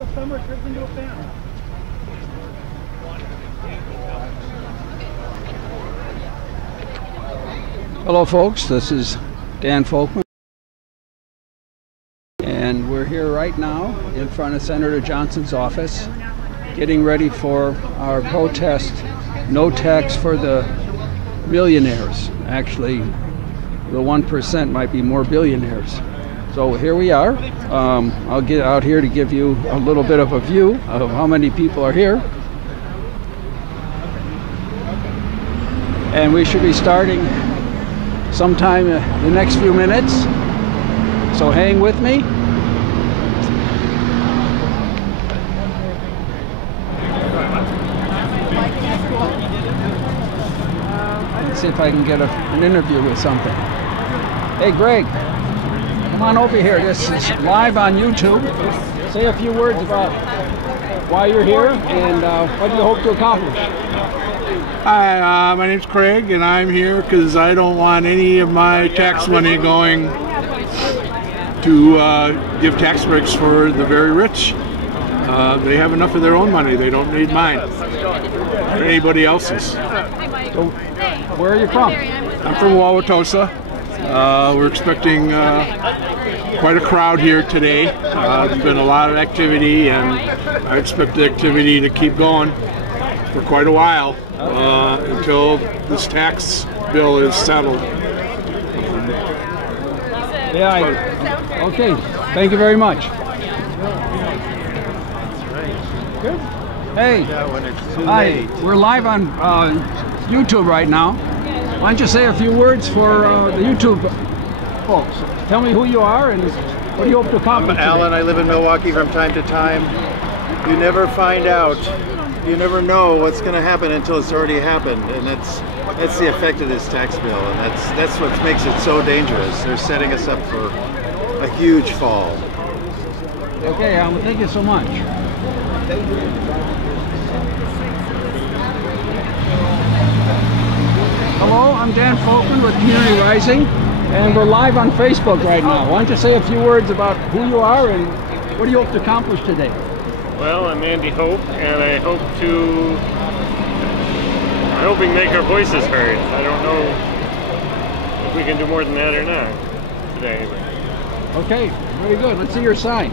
Hello folks, this is Dan Folkman, and we're here right now in front of Senator Johnson's office getting ready for our protest, no tax for the millionaires. Actually, the 1% might be more billionaires. So here we are. I'll get out here to give you a little bit of a view of how many people are here. And we should be starting sometime in the next few minutes. So hang with me. Let's see if I can get an interview with something. Hey Greg, come on over here. This is live on YouTube. Say a few words about why you're here and what do you hope to accomplish. Hi, my name's Craig, and I'm here because I don't want any of my tax money going to give tax breaks for the very rich. They have enough of their own money. They don't need mine or anybody else's. So, where are you from? I'm from Wauwatosa. We're expecting quite a crowd here today. There's been a lot of activity, and I expect the activity to keep going for quite a while until this tax bill is settled. Yeah. Okay. Thank you very much. Good. Hey. Hi. We're live on YouTube right now. Why don't you say a few words for the YouTube folks? Tell me who you are and what do you hope to accomplish. I'm Alan. I live in Milwaukee from time to time. You never find out. You never know what's going to happen until it's already happened, and that's the effect of this tax bill, and that's what makes it so dangerous. They're setting us up for a huge fall. Okay, Alan, thank you so much. Hello, I'm Dan Folkman with Community Rising, and we're live on Facebook right now. Why don't you say a few words about who you are and what do you hope to accomplish today? Well, I'm Andy Hope, and I hope we can make our voices heard. I don't know if we can do more than that or not today. Okay, very good. Let's see your sign.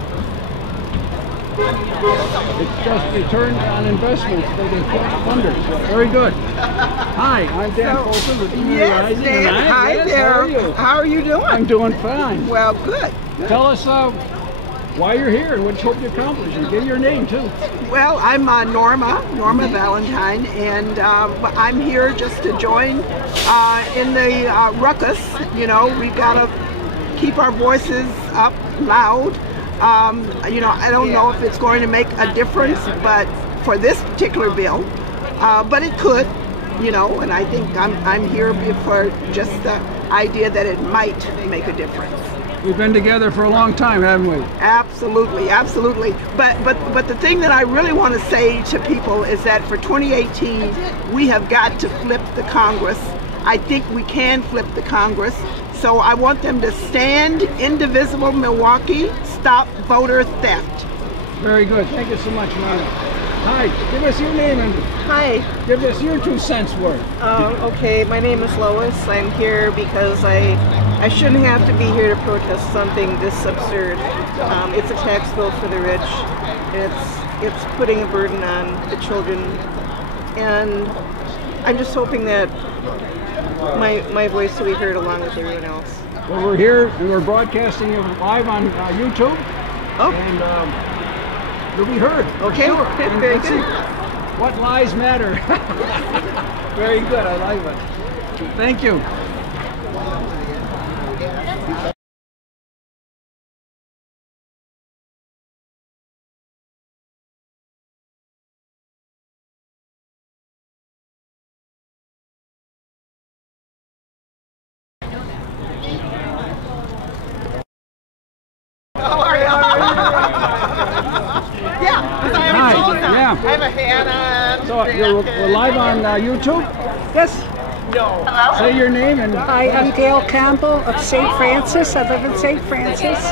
It's just return on investments for the funders. Very good. Hi, I'm Dan Folkman with Community Rising. Dan, hi there. How are you? How are you doing? I'm doing fine. Well, good. Tell us why you're here and what you hope to accomplish, and give your name too. Well, I'm Norma Valentine, and I'm here just to join in the ruckus. You know, we've got to keep our voices up loud. You know, I don't know if it's going to make a difference, but for this particular bill, but it could. You know, and I think I'm here for just the idea that it might make a difference. We've been together for a long time, haven't we? Absolutely, absolutely. But the thing that I really want to say to people is that for 2018, we have got to flip the Congress. I think we can flip the Congress. So I want them to stand indivisible Milwaukee, stop voter theft. Very good. Thank you so much, Mona. Hi, give us your name and give us your 2 cents worth. Okay, my name is Lois. I'm here because I shouldn't have to be here to protest something this absurd. It's a tax bill for the rich. It's putting a burden on the children, and I'm just hoping that my voice will be heard along with everyone else. Well, we're here and we're broadcasting live on YouTube. Oh. And you'll be heard. Okay. Sure. Very good. See what lies matter. Very good. I like it. Thank you. I have a hat on. So we're live on YouTube? Yes. No. Hello? Say your name and... Hi, I'm Gail Campbell of St. Francis. I live in St. Francis.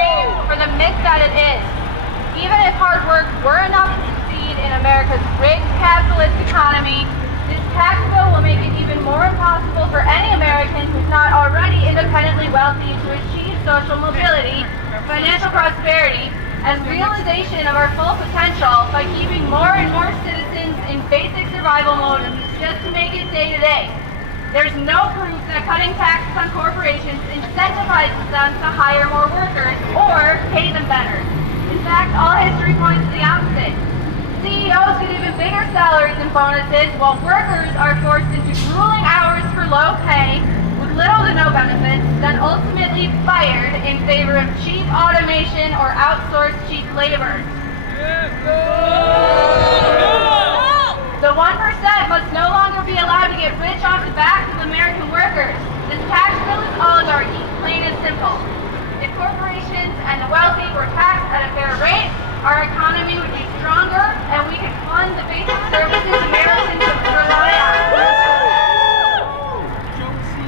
dream for the myth that it is. Even if hard work were enough to succeed in America's rigged capitalist economy, this tax bill will make it even more impossible for any American who's not already independently wealthy to achieve social mobility, financial prosperity, and realization of our full potential by keeping more and more citizens in basic survival mode just to make it day to day. There's no proof that cutting taxes on corporations incentivizes them to hire more workers or pay them better. In fact, all history points to the opposite. CEOs get even bigger salaries and bonuses, while workers are forced into grueling hours for low pay with little to no benefits, then ultimately fired in favor of cheap automation or outsourced cheap labor. The 1% must no longer be allowed to get rich off the backs of American workers. This tax bill is oligarchy, plain and simple. If corporations and the wealthy were taxed at a fair rate, our economy would be stronger and we could fund the basic services Americans rely on.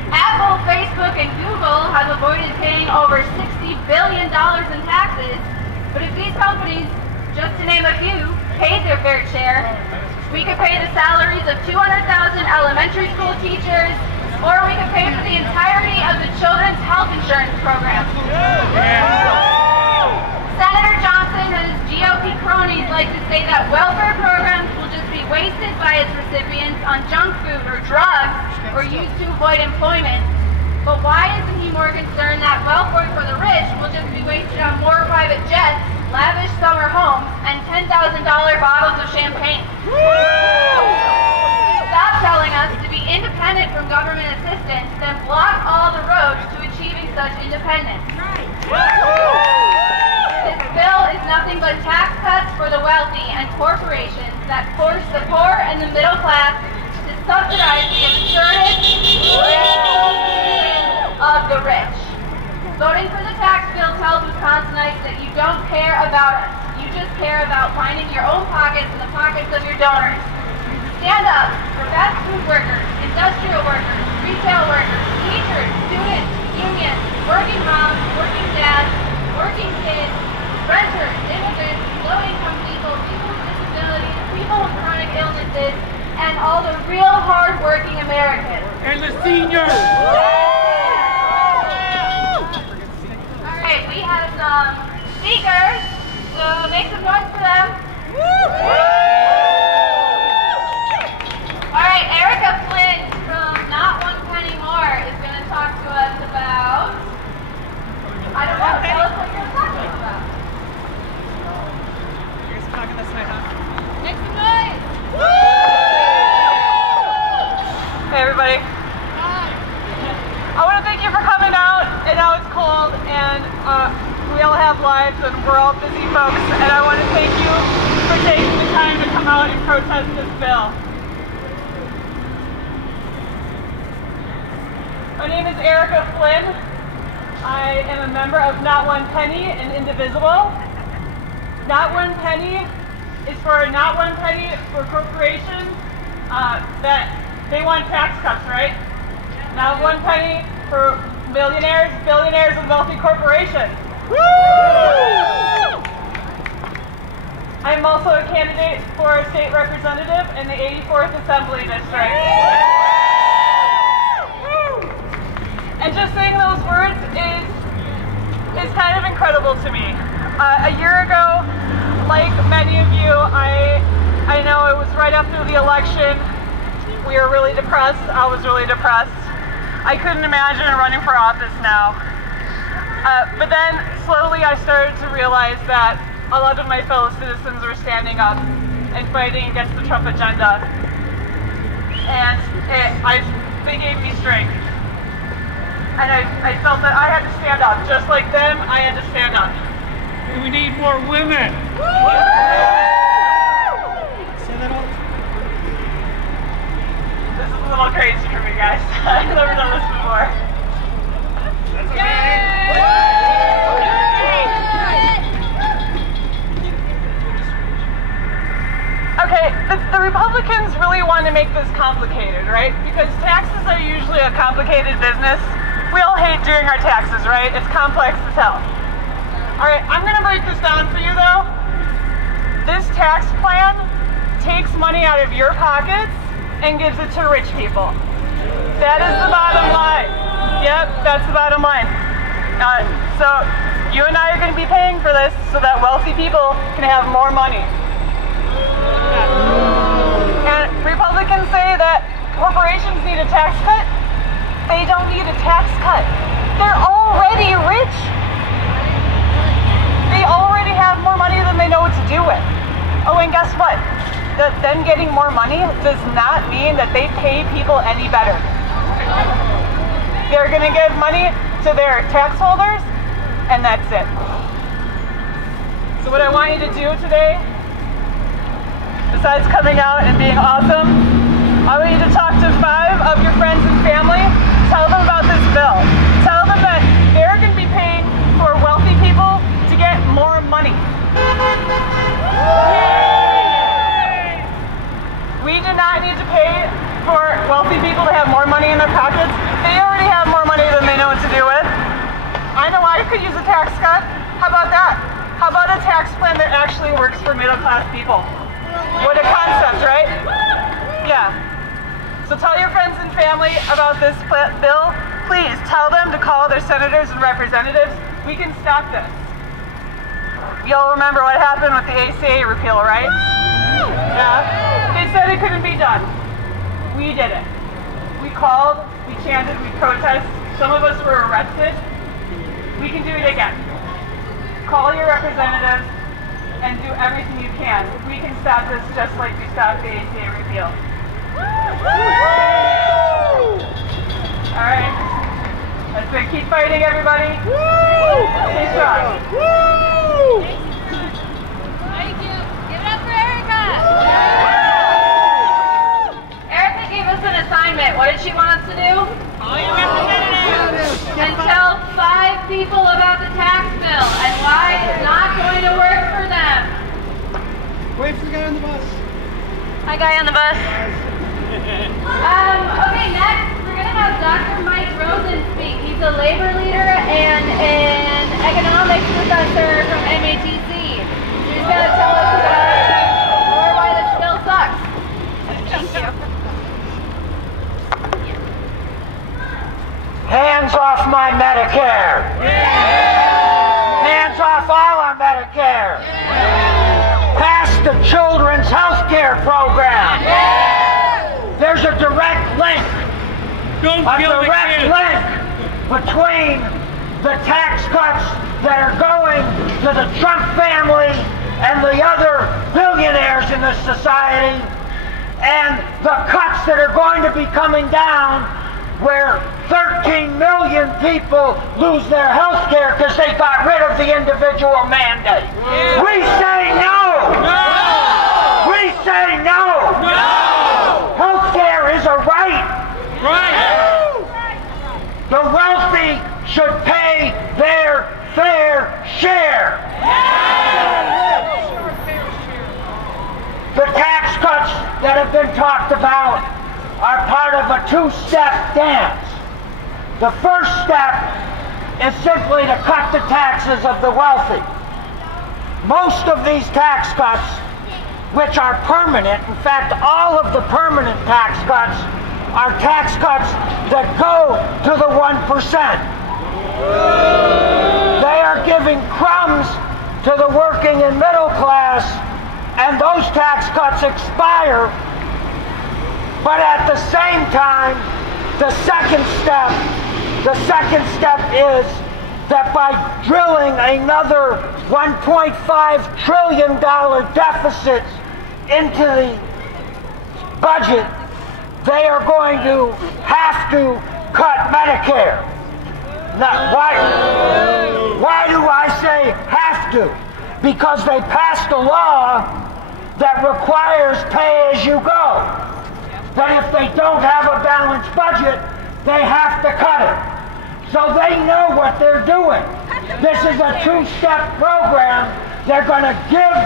Apple, Facebook, and Google have avoided paying over $60 billion in taxes, but if these companies, just to name a few, paid their fair share, we could pay the salaries of 200,000 elementary school teachers, or we could pay for the entirety of the children's health insurance program. Senator Johnson and his GOP cronies like to say that welfare programs will just be wasted by its recipients on junk food or drugs or used to avoid employment. But why isn't he more concerned that welfare for the rich will just be wasted on more private jets, lavish summer homes, and $10,000 bottles of champagne? Stop telling us to be independent from government assistance, then block all the roads to achieving such independence. This bill is nothing but tax cuts for the wealthy and corporations that force the poor and the middle class to subsidize the absurdist of the rich. Voting for the tax bill tells Wisconsinites that you don't care about us. You just care about lining your own pockets and the pockets of your donors. Stand up for fast food workers, industrial workers, retail workers, teachers, students, unions, working moms, working dads, working kids, renters, immigrants, low-income people, people with disabilities, people with chronic illnesses, and all the real hard-working Americans. And the seniors! All right, we have some speakers, so make some noise for them. All right, Erica Flynn from Not One Penny More is going to talk to us about, I don't know, tell us what you're talking about. You guys are talking this night, huh? Make some noise! Hey everybody. I want to thank you for coming out. I know it's cold and we all have lives and we're all busy folks, and I want to thank you for taking the time to come out and protest this bill. My name is Erica Flynn. I am a member of Not One Penny and Indivisible. Not One Penny is for not one penny for corporations that they want tax cuts, right? Not one penny for millionaires, billionaires, and wealthy corporations. Woo! I'm also a candidate for a state representative in the 84th Assembly District. And just saying those words is kind of incredible to me. A year ago, like many of you, I know it was right after the election. We were really depressed. I was really depressed. I couldn't imagine running for office now. But then slowly I started to realize that a lot of my fellow citizens were standing up and fighting against the Trump agenda. And they gave me strength. And I felt that I had to stand up. Just like them, I had to stand up. We need more women. Say that all. This is a little crazy for me, guys. I've never done this before. That's okay. Okay, the Republicans really want to make this complicated, right? Because taxes are usually a complicated business. We all hate doing our taxes, right? It's complex as hell. All right, I'm gonna break this down for you though. This tax plan takes money out of your pockets and gives it to rich people. That is the bottom line. Yep, that's the bottom line. So you and I are gonna be paying for this so that wealthy people can have more money. And Republicans say that corporations need a tax cut. They don't need a tax cut. They're already rich. They already have more money than they know what to do with. Oh, and guess what? Them getting more money does not mean that they pay people any better. They're gonna give money to their tax holders, and that's it. So what I want you to do today, besides coming out and being awesome, I want you to talk to 5 of your friends and family. Tell them about this bill. Tell them that they're going to be paying for wealthy people to get more money. We do not need to pay for wealthy people to have more money in their pockets. They already have more money than they know what to do with. I know I could use a tax cut. How about that? How about a tax plan that actually works for middle-class people? What a concept, right? Yeah. So tell your friends and family about this bill. Please tell them to call their senators and representatives. We can stop this. You'll remember what happened with the ACA repeal, right? Yeah. They said it couldn't be done. We did it. We called, we chanted, we protested. Some of us were arrested. We can do it again. Call your representatives and do everything you can. We can stop this just like we stopped the ACA repeal. Alright. Let's keep fighting, everybody. Stay strong. Thank you. Give it up for Erica. Erica gave us an assignment. What did she want us to do? Call your representatives. And tell 5 people about the tax bill and why it's not going to work for them. Wait for the guy on the bus. Hi, guy on the bus. Okay, next we're going to have Dr. Mike Rosen speak. He's a labor leader and an economics professor from MATC. So he's going to tell us more why this bill sucks. Thank you. Hands off my Medicare! Yeah. Hands off all our Medicare! Yeah. Pass the Children's Health Care Program! Yeah. There's a direct link between the tax cuts that are going to the Trump family and the other billionaires in this society and the cuts that are going to be coming down where 13 million people lose their health care because they got rid of the individual mandate. Yeah. We say no! No! We say no! No! Health care is a right! Right! The wealthy should pay their fair share! Yeah. The tax cuts that have been talked about are part of a 2-step dance. The first step is simply to cut the taxes of the wealthy. Most of these tax cuts, which are permanent, in fact, all of the permanent tax cuts are tax cuts that go to the 1%. They are giving crumbs to the working and middle class, and those tax cuts expire. But at the same time, the second step is that by drilling another $1.5 trillion deficit into the budget, they are going to have to cut Medicare. Now, why do I say have to? Because they passed a law that requires pay as you go. That if they don't have a balanced budget, they have to cut it. So they know what they're doing. This is a 2-step program. They're going to give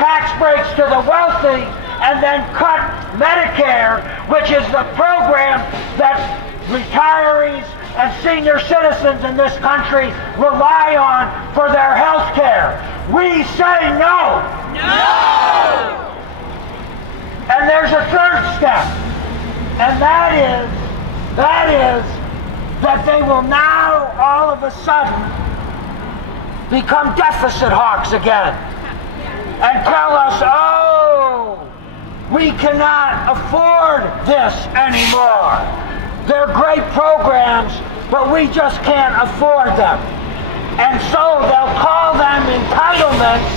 tax breaks to the wealthy and then cut Medicare, which is the program that retirees and senior citizens in this country rely on for their health care. We say no. No! And there's a third step, and that is that they will now all of a sudden become deficit hawks again and tell us, oh, we cannot afford this anymore. They're great programs, but we just can't afford them. And so they'll call them entitlements,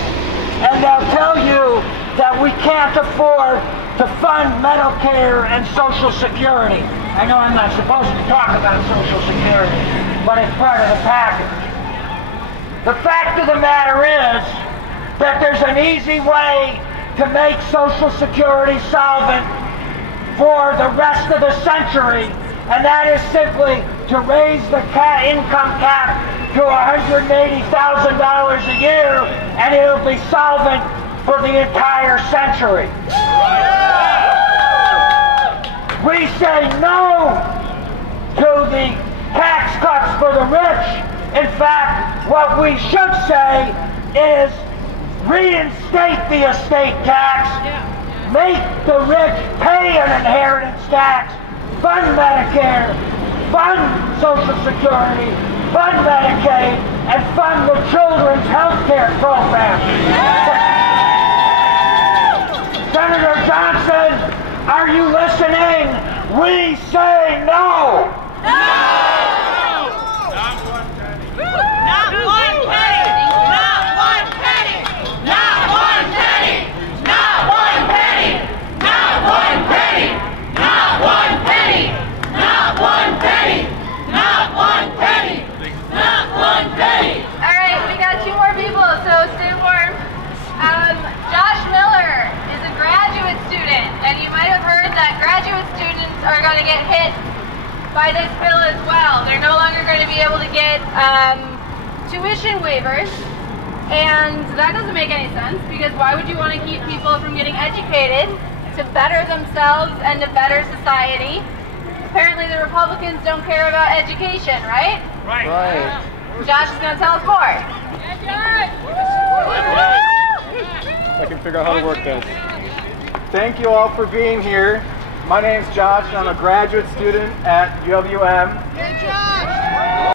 and they'll tell you that we can't afford to fund Medicare and Social Security. I know I'm not supposed to talk about Social Security, but it's part of the package. The fact of the matter is that there's an easy way to make Social Security solvent for the rest of the century, and that is simply to raise the income cap to $180,000 a year, and it'll be solvent for the entire century. We say no to the tax cuts for the rich. In fact, what we should say is reinstate the estate tax, make the rich pay an inheritance tax, fund Medicare, fund Social Security, fund Medicaid, and fund the children's health care program. Senator Johnson, are you listening? We say no! No! Not one penny! Not one penny! Not one penny! Not one penny! Not one penny! Not one penny! Not one penny! Not one penny! Not one penny! Not one penny! All right, we got two more people, so stay warm. Josh Miller is a graduate student, and you might have heard that graduate students are going to get hit by this bill as well. They're no longer going to be able to get tuition waivers, and that doesn't make any sense, because why would you want to keep people from getting educated to better themselves and to better society? Apparently the Republicans don't care about education, right? Right. Josh is going to tell us more. I can figure out how to work this. Thank you all for being here. My name's Josh, and I'm a graduate student at UWM. Hey, Josh!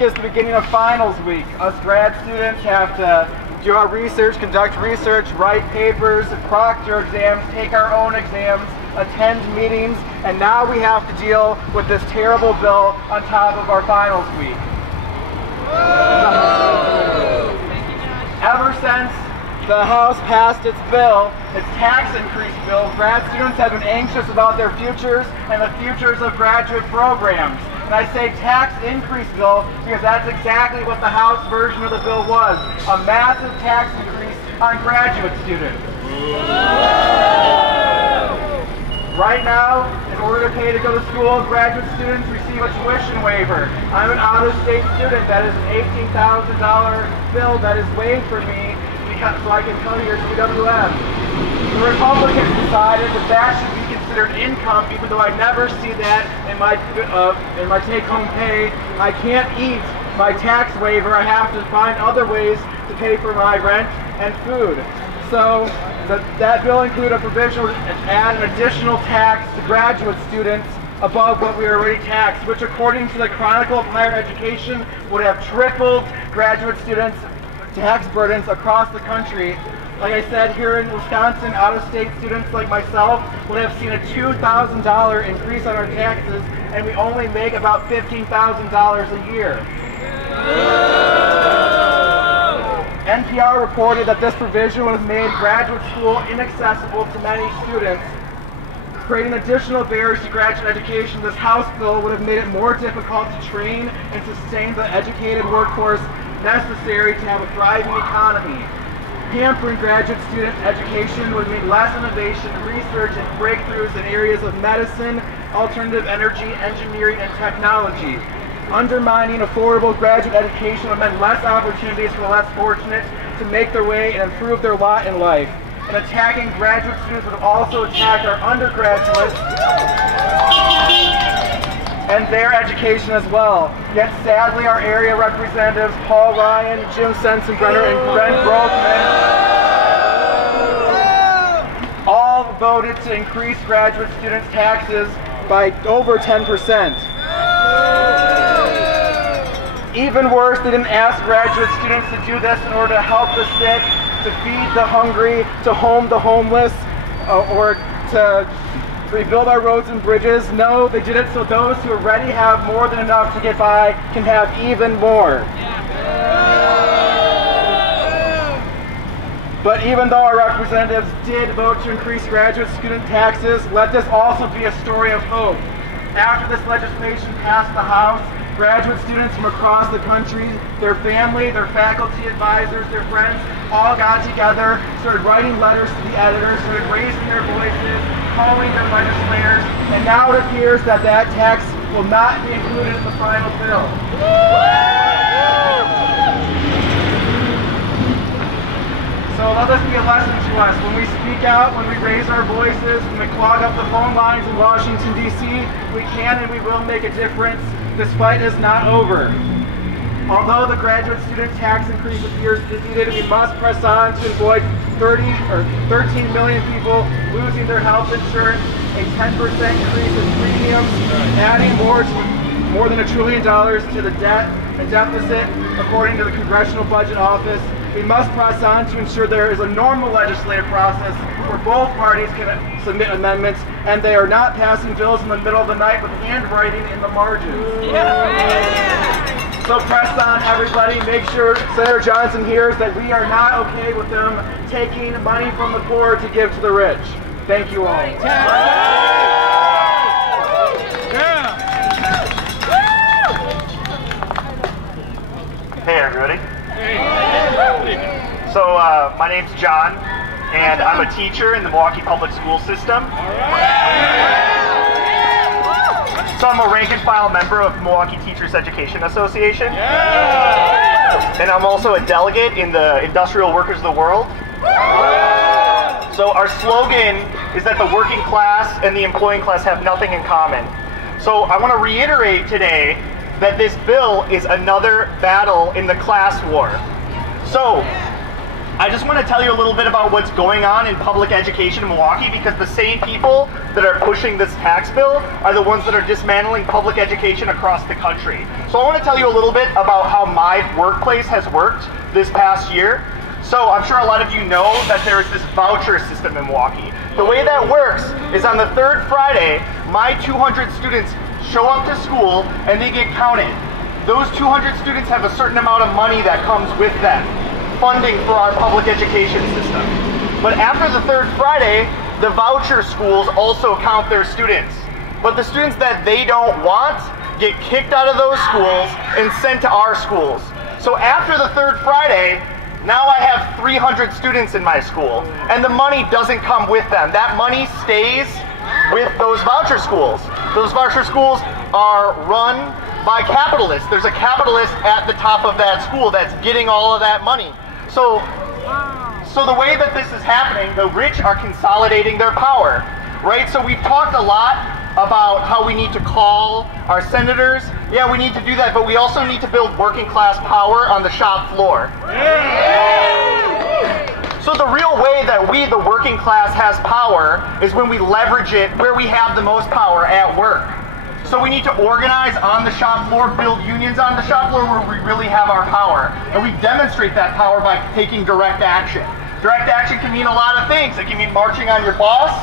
It's the beginning of finals week. Us grad students have to do our research, conduct research, write papers, proctor exams, take our own exams, attend meetings, and now we have to deal with this terrible bill on top of our finals week. Ever since the House passed its bill, its tax increase bill, grad students have been anxious about their futures and the futures of graduate programs. And I say tax increase bill because that's exactly what the House version of the bill was, a massive tax increase on graduate students. Right now, in order to pay to go to school, graduate students receive a tuition waiver. I'm an out-of-state student. That is an $18,000 bill that is waived for me so I can come here to UWM. The Republicans decided that that should be considered income, even though I never see that in my take-home pay. I can't eat my tax waiver. I have to find other ways to pay for my rent and food. So that bill included a provision to add an additional tax to graduate students above what we are already taxed, which according to the Chronicle of Higher Education would have tripled graduate students' tax burdens across the country. Like I said, here in Wisconsin, out-of-state students like myself would have seen a $2,000 increase on our taxes, and we only make about $15,000 a year. NPR reported that this provision would have made graduate school inaccessible to many students. Creating additional barriers to graduate education, this House bill would have made it more difficult to train and sustain the educated workforce necessary to have a thriving economy. Hampering graduate student education would mean less innovation, research, and breakthroughs in areas of medicine, alternative energy, engineering, and technology. Undermining affordable graduate education would mean less opportunities for the less fortunate to make their way and improve their lot in life. And attacking graduate students would also attack our undergraduates and their education as well. Yet sadly, our area representatives, Paul Ryan, Jim Sensenbrenner, and Brent Brokman, all voted to increase graduate students' taxes by over 10%. Even worse, they didn't ask graduate students to do this in order to help the sick, to feed the hungry, to home the homeless, or to rebuild our roads and bridges. No, they did it so those who already have more than enough to get by can have even more. But even though our representatives did vote to increase graduate student taxes, let this also be a story of hope. After this legislation passed the House, graduate students from across the country, their family, their faculty advisors, their friends, all got together, started writing letters to the editors, started raising their voices, calling their legislators, and now it appears that that tax will not be included in the final bill. So let this be a lesson to us. When we speak out, when we raise our voices, when we clog up the phone lines in Washington, D.C., we can and we will make a difference. This fight is not over. Although the graduate student tax increase appears defeated, we must press on to avoid 13 million people losing their health insurance, a 10% increase in premiums, adding more than $1 trillion to the debt and deficit, according to the Congressional Budget Office. We must press on to ensure there is a normal legislative process where both parties can submit amendments and they are not passing bills in the middle of the night with handwriting in the margins. So press on, everybody. Make sure Senator Johnson hears that we are not okay with them taking money from the poor to give to the rich. Thank you all. Hey everybody. So my name's John, and I'm a teacher in the Milwaukee Public School System. So I'm a rank and file member of Milwaukee Teachers Education Association. And I'm also a delegate in the Industrial Workers of the World. So our slogan is that the working class and the employing class have nothing in common. So I want to reiterate today that this bill is another battle in the class war. So, I just want to tell you a little bit about what's going on in public education in Milwaukee, because the same people that are pushing this tax bill are the ones that are dismantling public education across the country. So I want to tell you a little bit about how my workplace has worked this past year. So I'm sure a lot of you know that there is this voucher system in Milwaukee. The way that works is on the third Friday, my 200 students show up to school and they get counted. Those 200 students have a certain amount of money that comes with them, funding for our public education system. But after the third Friday, the voucher schools also count their students. But the students that they don't want get kicked out of those schools and sent to our schools. So after the third Friday, now I have 300 students in my school, and the money doesn't come with them. That money stays with those voucher schools. Those voucher schools are run by capitalists. There's a capitalist at the top of that school that's getting all of that money. So the way that this is happening, the rich are consolidating their power, right? So we've talked a lot about how we need to call our senators. Yeah, we need to do that, but we also need to build working class power on the shop floor. So the real way that we, the working class, has power is when we leverage it where we have the most power, at work. So we need to organize on the shop floor, build unions on the shop floor where we really have our power. And we demonstrate that power by taking direct action. Direct action can mean a lot of things. It can mean marching on your boss.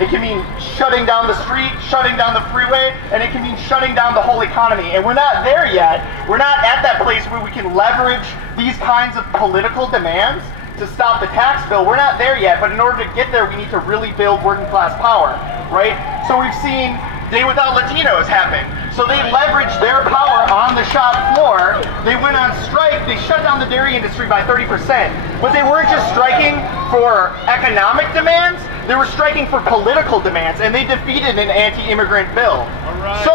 It can mean shutting down the street, shutting down the freeway, and it can mean shutting down the whole economy. And we're not there yet. We're not at that place where we can leverage these kinds of political demands to stop the tax bill. We're not there yet, but in order to get there, we need to really build working class power, right? So we've seen Day Without Latinos happen. So they leveraged their power on the shop floor. They went on strike. They shut down the dairy industry by 30%. But they weren't just striking for economic demands. They were striking for political demands, and they defeated an anti-immigrant bill. So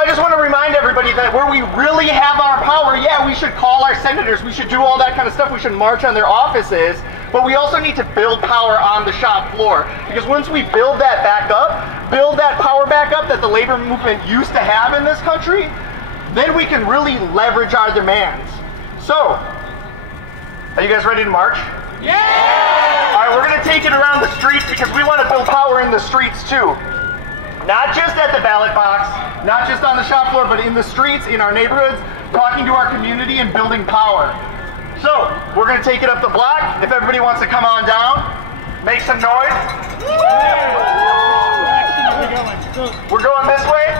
I just want to remind everybody that where we really have our power, yeah, we should call our senators. We should do all that kind of stuff. We should march on their offices. but we also need to build power on the shop floor, because once we build that back up, build that power back up that the labor movement used to have in this country, then we can really leverage our demands. So, are you guys ready to march? Yeah! All right, we're gonna take it around the streets because we want to build power in the streets too. Not just at the ballot box, not just on the shop floor, but in the streets, in our neighborhoods, talking to our community and building power. So, we're gonna take it up the block. If everybody wants to come on down, make some noise. We're going this way.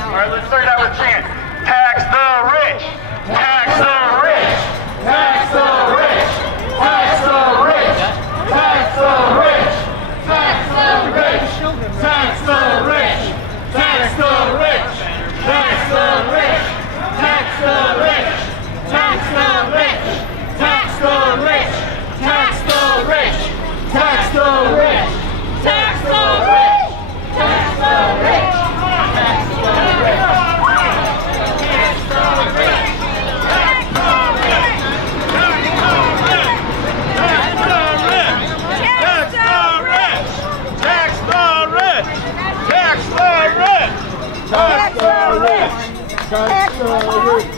All right, let's start out with chant. Tax the rich, tax the rich, tax the rich, tax the rich, tax the rich, tax the rich, tax the rich, tax the rich, tax the rich, tax the rich, tax the rich, tax the rich, tax the rich, tax the rich, tax the rich, tax the rich, tax the rich. Tax the rich! Tax the rich!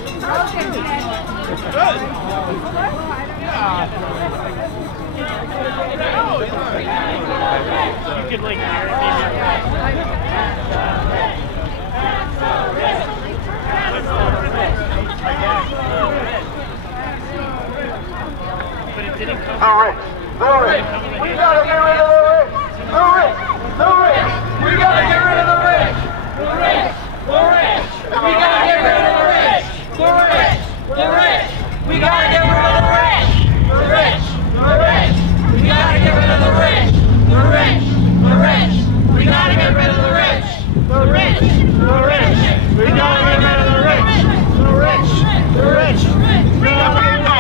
Good! You could like hear it But it didn't come. The rich! The rich! We gotta get rid of the rich! The rich! The rich! We gotta get rid of the rich! The rich! The rich! We gotta get rid of the rich! The rich! The rich! We gotta get rid of the rich! The rich! The rich! We gotta get rid of the rich! The rich! The rich! We gotta get rid of the rich! The rich! The rich! We gotta get rid of the rich! The rich! The rich! We gotta get rid of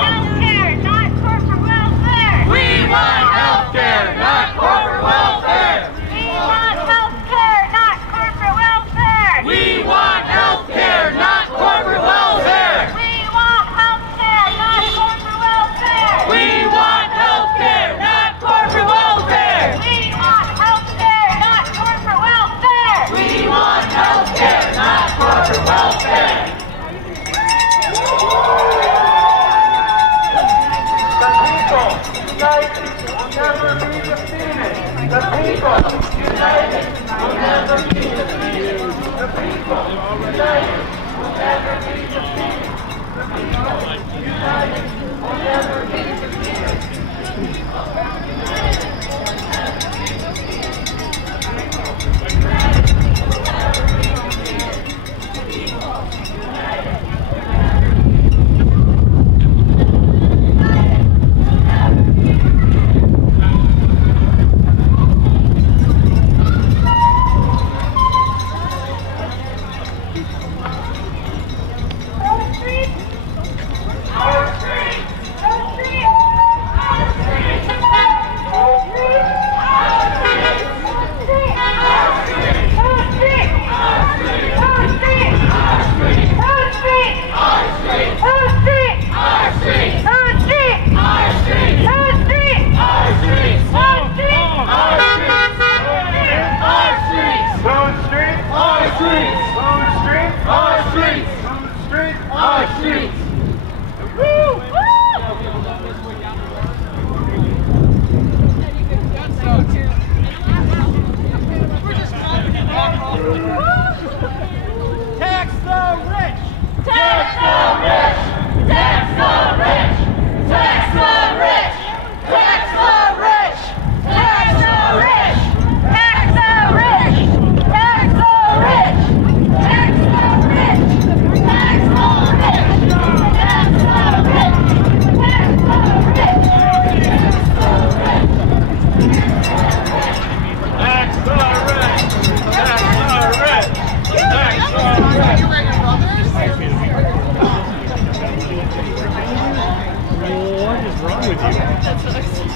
healthcare, not corporate welfare! We want healthcare, not corporate welfare! We want healthcare, not corporate welfare! We want healthcare, not corporate welfare! We want healthcare, not corporate welfare! We want healthcare, not corporate welfare! We want healthcare, not corporate welfare! We want healthcare, not corporate welfare! The people united will never be defeated! The people united will never be defeated! The people united will never be defeated! The people united will never be defeated!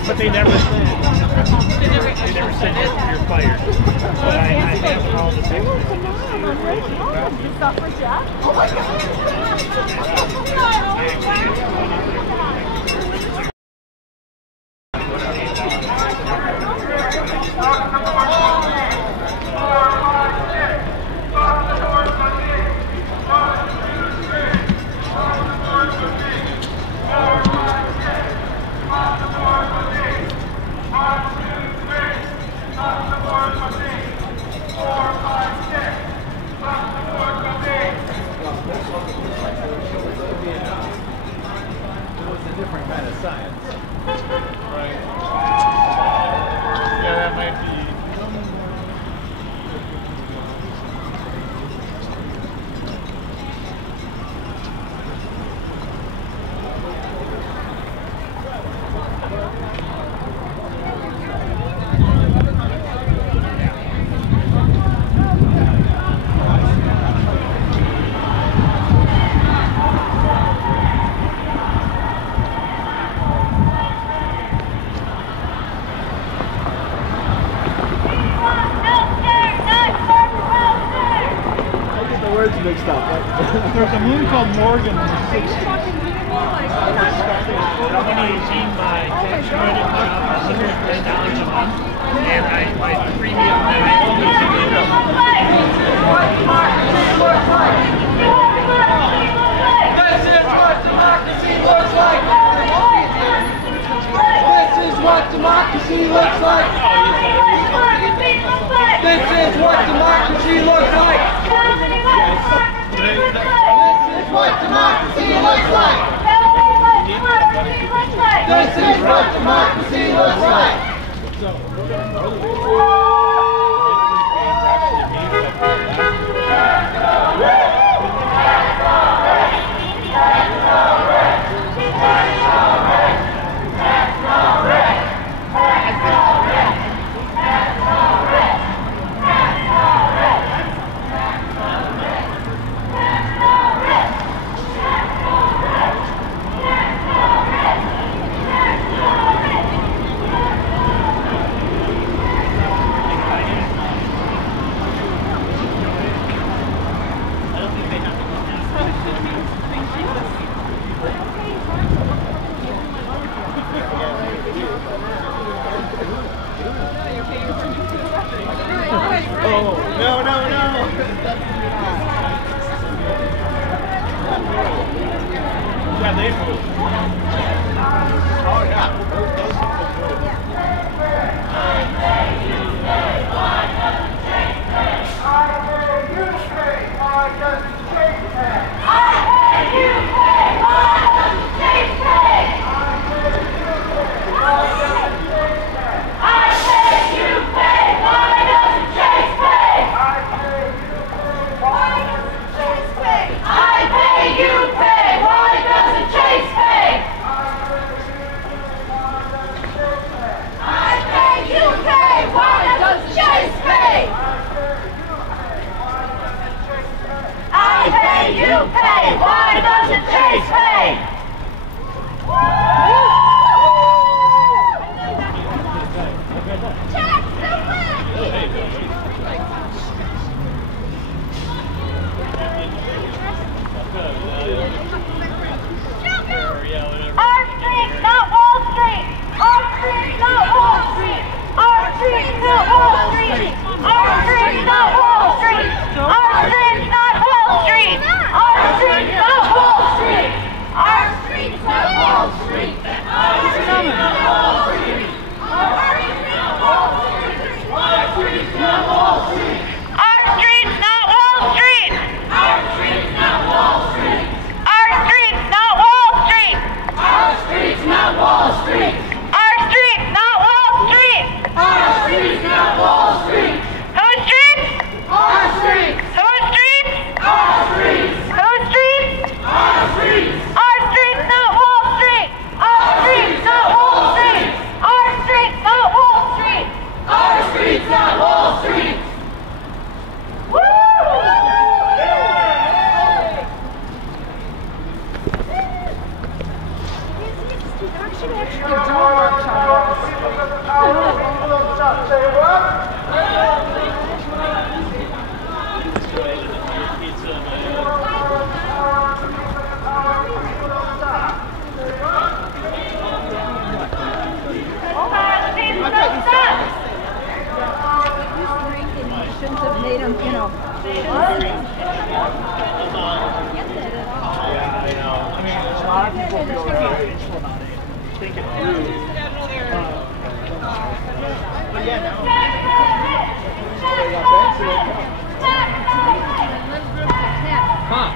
But they never said. They never said you're fired. But I have all the things. Oh my God. science. Right. Yeah, that might be. Mixed up. There's a movie called Morgan in the 60s. 2018 by James Wood, $110 a month. And my premium that I only see it up. This is what democracy looks like. This is what democracy looks like. This is what democracy looks like. This is what democracy looks like. This is what democracy looks like. Huh.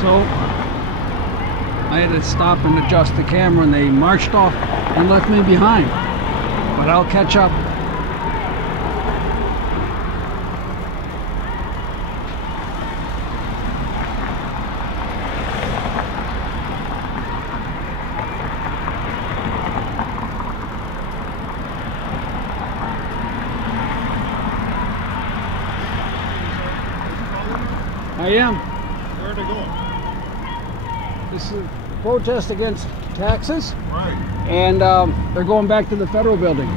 So I had to stop and adjust the camera, and they marched off and left me behind. But I'll catch up. I am. Where are they going? This is a protest against taxes. Right. And they're going back to the federal building.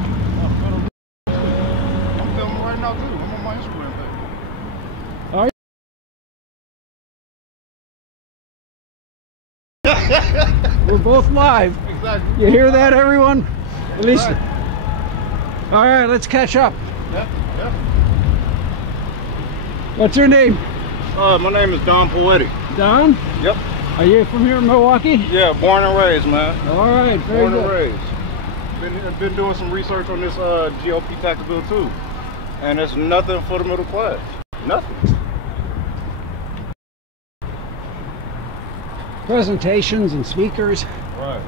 I'm filming right now too. I'm on my Instagram page. All right. We're both live. Exactly. You hear that, everyone? At least. Right. All right, let's catch up. Yep. Yep. What's your name? My name is Don Poetti. Don? Yep. Are you from here in Milwaukee? Yeah, born and raised, man. All right, very born good. and raised. Been doing some research on this GOP tax bill too, and it's nothing for the middle class. Nothing. Presentations and speakers. Right.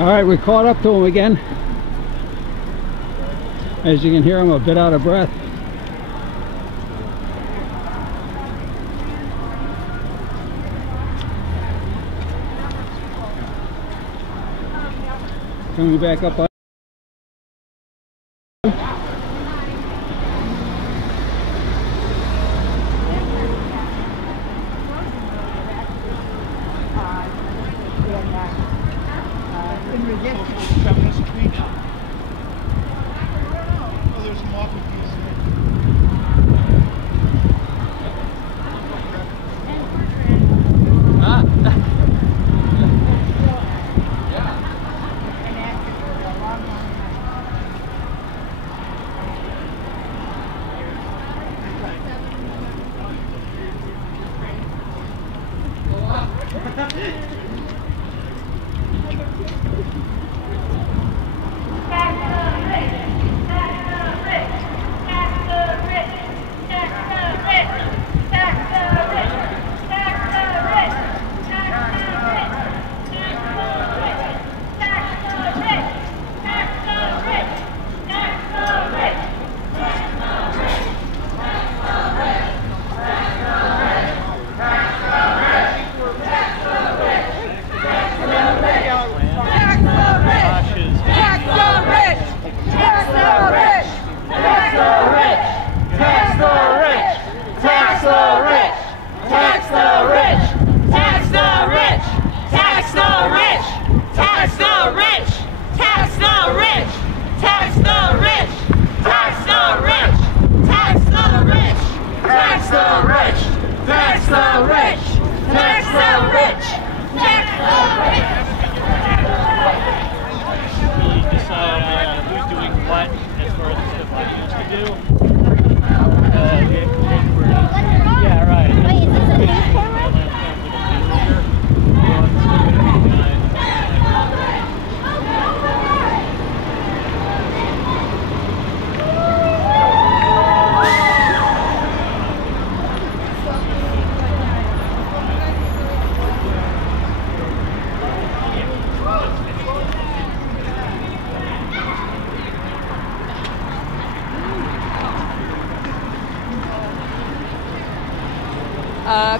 All right, we caught up to him again. As you can hear, I'm a bit out of breath. Coming back up on.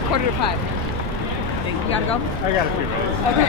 Quarter to 5. You gotta go? I got a few minutes. Okay.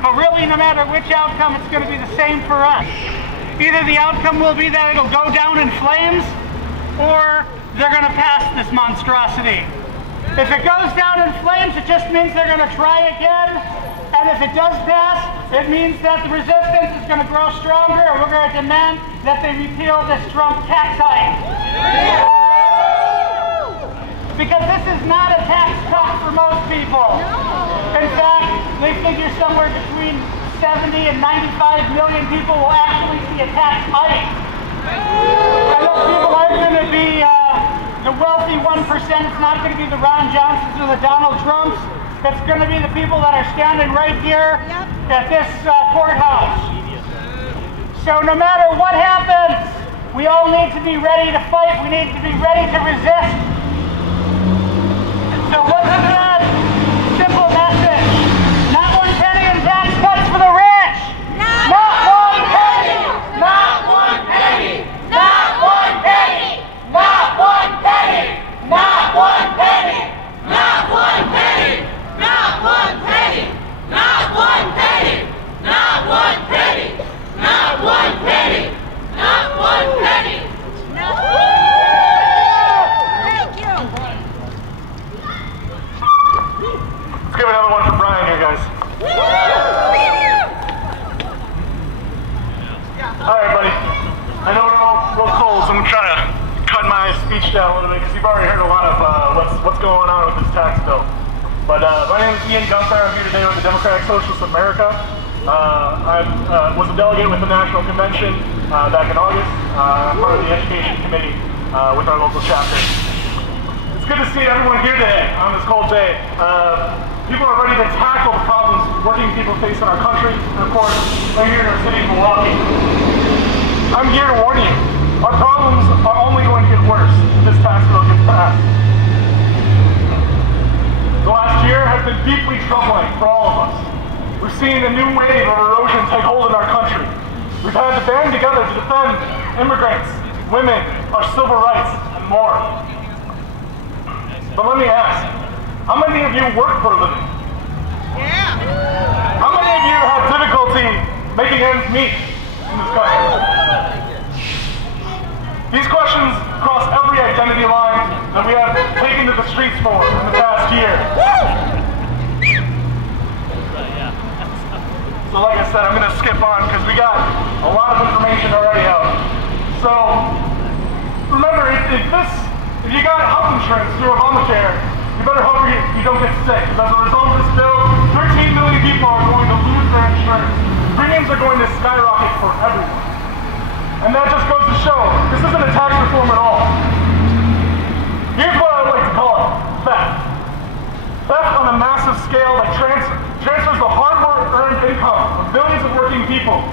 But really, no matter which outcome, it's going to be the same for us. Either the outcome will be that it'll go down in flames, or they're going to pass this monstrosity. If it goes down in flames, it just means they're going to try again. And if it does pass, it means that the resistance is going to grow stronger, and we're going to demand that they repeal this Trump tax hike. Because this is not a tax cut for most people. In fact, they figure somewhere between 70 and 95 million people will actually see a tax hike. And those people aren't going to be the wealthy 1%. It's not going to be the Ron Johnsons or the Donald Trumps. It's going to be the people that are standing right here at this courthouse. So no matter what happens, we all need to be ready to fight. We need to be ready to resist. So once again, simple message. Not one penny in tax cuts for the rich. Not one penny. Not one penny. Not one penny. Not one penny. Not one penny. Not one penny. Not one penny. Not one penny. Not one penny. Not one penny. Not one penny. Thank you. Let's give another one for Brian here, guys. All right, buddy. I know we're all real cold, so I'm trying to cut my speech down a little bit because you've already heard a lot of what's going on with this tax bill. But my name is Ian Gunther. I'm here today with the Democratic Socialists of America. I was a delegate with the National Convention back in August. I'm part of the Education Committee with our local chapter. It's good to see everyone here today on this cold day. People are ready to tackle the problems working people face in our country, and of course, right here in our city of Milwaukee. I'm here to warn you, our problems are only going to get worse if this tax bill gets passed. The last year has been deeply troubling for all of us. We've seen a new wave of erosion take hold in our country. We've had to band together to defend immigrants, women, our civil rights, and more. But let me ask, how many of you work for a living? Yeah. How many of you have difficulty making ends meet in this country? These questions cross every identity line that we have taken to the streets for in the past year. So like I said, I'm going to skip on because we got a lot of information already out. So remember, if you got health insurance through Obamacare, you better hope you don't get sick, because as a result of this bill, 13 million people are going to lose their insurance. Premiums are going to skyrocket for everyone. And that just goes to show, this isn't a tax reform at all. Here's what I would like to call it, theft. Theft on a massive scale that transfers the hard-earned income of millions of working people,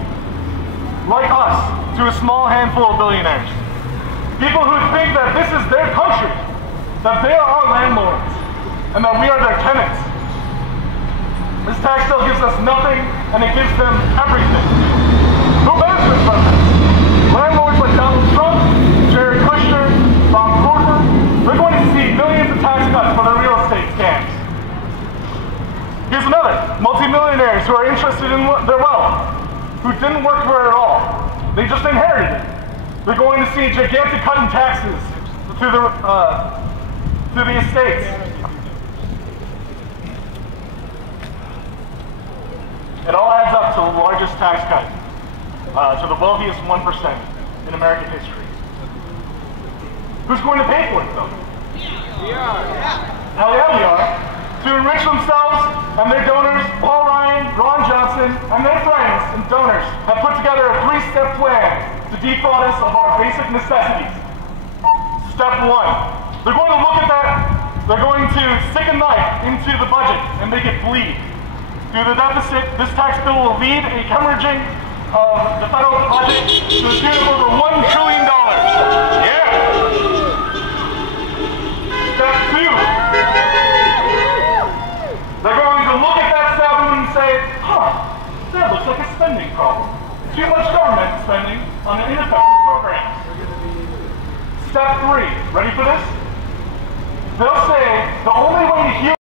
like us, to a small handful of billionaires. People who think that this is their country, that they are our landlords, and that we are their tenants. This tax bill gives us nothing, and it gives them everything. Who benefits from this? Landlords like Donald Trump, Jared Kushner, Bob Corker, they're going to see millions of tax cuts for their real estate scams. Here's another, multimillionaires who are interested in their wealth, who didn't work for it at all. They just inherited it. They're going to see a gigantic cut in taxes to the estates. It all adds up to the largest tax cut to the wealthiest 1% in American history. Who's going to pay for it, though? We are. Hell yeah, we are. To enrich themselves and their donors, Paul Ryan, Ron Johnson, and their friends and donors have put together a 3-step plan to defraud us of our basic necessities. Step 1. They're going to look at that. They're going to stick a knife into the budget and make it bleed. Through the deficit, this tax bill will lead a hemorrhaging of the federal budget to the tune of over $1 trillion. Yeah! Step 2. They're going to look at that step and say, that looks like a spending problem. Too much government spending on an ineffective program. Step 3. Ready for this? They'll say the only way to heal